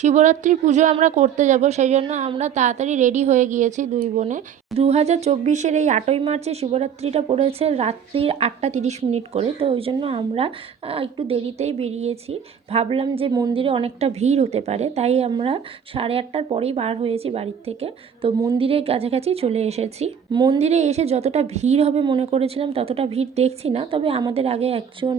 শিবরাত্রি পুজো আমরা করতে যাব সেই জন্য আমরা তাড়াতাড়ি রেডি হয়ে গিয়েছি দুই বোনে। দু হাজার চব্বিশের এই আটই মার্চে শিবরাত্রিটা পড়েছে রাত্রির আটটা তিরিশ মিনিট করে, তো ওই জন্য আমরা একটু দেরিতেই বেরিয়েছি। ভাবলাম যে মন্দিরে অনেকটা ভিড় হতে পারে, তাই আমরা সাড়ে আটটার পরেই বার হয়েছি বাড়ির থেকে। তো মন্দিরের কাছাকাছি চলে এসেছি। মন্দিরে এসে যতটা ভিড় হবে মনে করেছিলাম, ততটা ভিড় দেখছি না, তবে আমাদের আগে একজন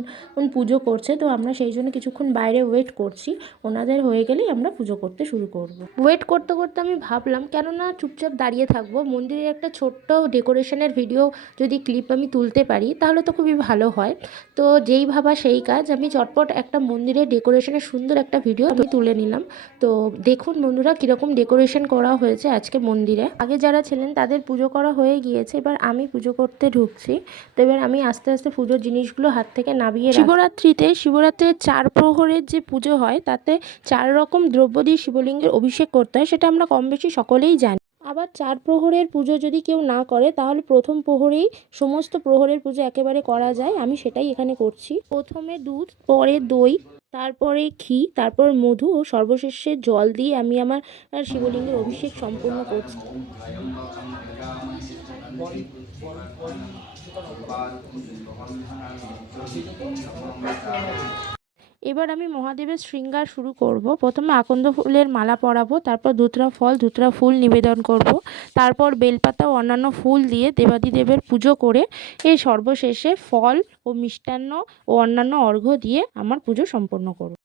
পুজো করছে, তো আমরা সেই জন্য কিছুক্ষণ বাইরে ওয়েট করছি। ওনাদের হয়ে গেলেই আমরা পুজো করতে শুরু করব। ওয়েট করতে করতে আমি ভাবলাম, কেননা চুপচাপ দাঁড়িয়ে থাকব, মন্দিরের একটা ছোট্ট ডেকোরেশনের ভিডিও যদি ক্লিপ আমি তুলতে পারি, তাহলে তো খুবই ভালো হয়। তো যেই ভাবা সেই কাজ, আমি চটপট একটা মন্দিরের ডেকোরেশনের সুন্দর একটা ভিডিও আমি তুলে নিলাম। তো দেখুন বন্ধুরা, কীরকম ডেকোরেশন করা হয়েছে আজকে মন্দিরে। আগে যারা ছিলেন, তাদের পুজো করা হয়ে গিয়েছে, এবার আমি পুজো করতে ঢুকছি। তো এবার আমি আস্তে আস্তে পুজোর জিনিসগুলো হাত থেকে নামিয়ে শিবরাত্রিতে, শিবরাত্রির চার প্রহরের যে পুজো হয়, তাতে চার রকম দ্রব্য দিয়ে শিবলিঙ্গের অভিষেক করতে হয়, সেটা আমরা কম বেশি সকলেই জানি। আবার চার প্রহরের পুজো যদি কেউ না করে, তাহলে প্রথম প্রহরেই সমস্ত প্রহরের পুজো একেবারে করা যায়। আমি সেটাই এখানে করছি। প্রথমে দুধ, পরে দই, তারপরে ঘি, তারপর মধু ও সর্বশেষে জল দিয়ে আমি আমার শিবলিঙ্গের অভিষেক সম্পূর্ণ করছি। এবার আমি মহাদেবের শৃঙ্গার শুরু করব। প্রথমে আকন্দ ফুলের মালা পরাবো, তারপর দুতরা ফল দুতরা ফুল নিবেদন করব। তারপর বেলপাতা ও অন্যান্য ফুল দিয়ে দেবাদিদেবের পুজো করে এই সর্বশেষে ফল ও মিষ্টান্ন ও অন্যান্য অর্ঘ্য দিয়ে আমার পুজো সম্পন্ন করব।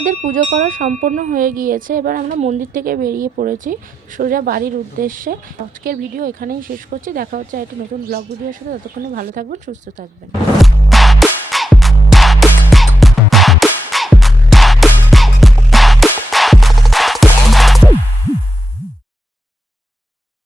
আমাদের পুজো করা সম্পূর্ণ হয়ে গিয়েছে। এবার আমরা মন্দির থেকে বেরিয়ে পড়েছি সোজা বাড়ির উদ্দেশ্যে। আজকের ভিডিও এখানেই শেষ করছি। দেখা হচ্ছে একটা নতুন ব্লগ ভিডিওর সাথে। ততক্ষণে ভালো থাকবেন, সুস্থ থাকবেন।